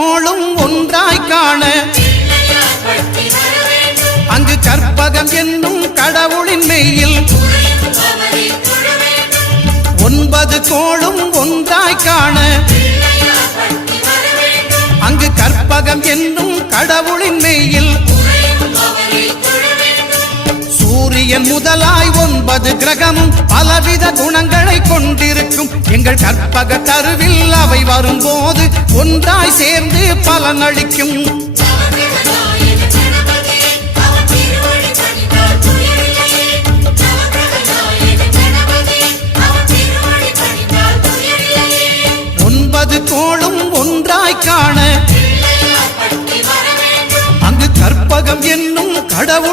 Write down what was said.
கோளும் ஒன்றாய் காண அங்கு கற்பகம் என்னும் கடவுளின் மெய்யில் 9 கோளும் ஒன்றாய் காண அங்கு கற்பகம் என்னும் கடவுளின் மெய்யில் சூரியன் முதலாய் 9 கிரகமும் பலவித குணங்களை கொண்டிருக்கும் எங்கள் கற்பக தருவில் அவை வரும்போது ஒன்றாய் சேர்ந்து பலனளிக்கும்.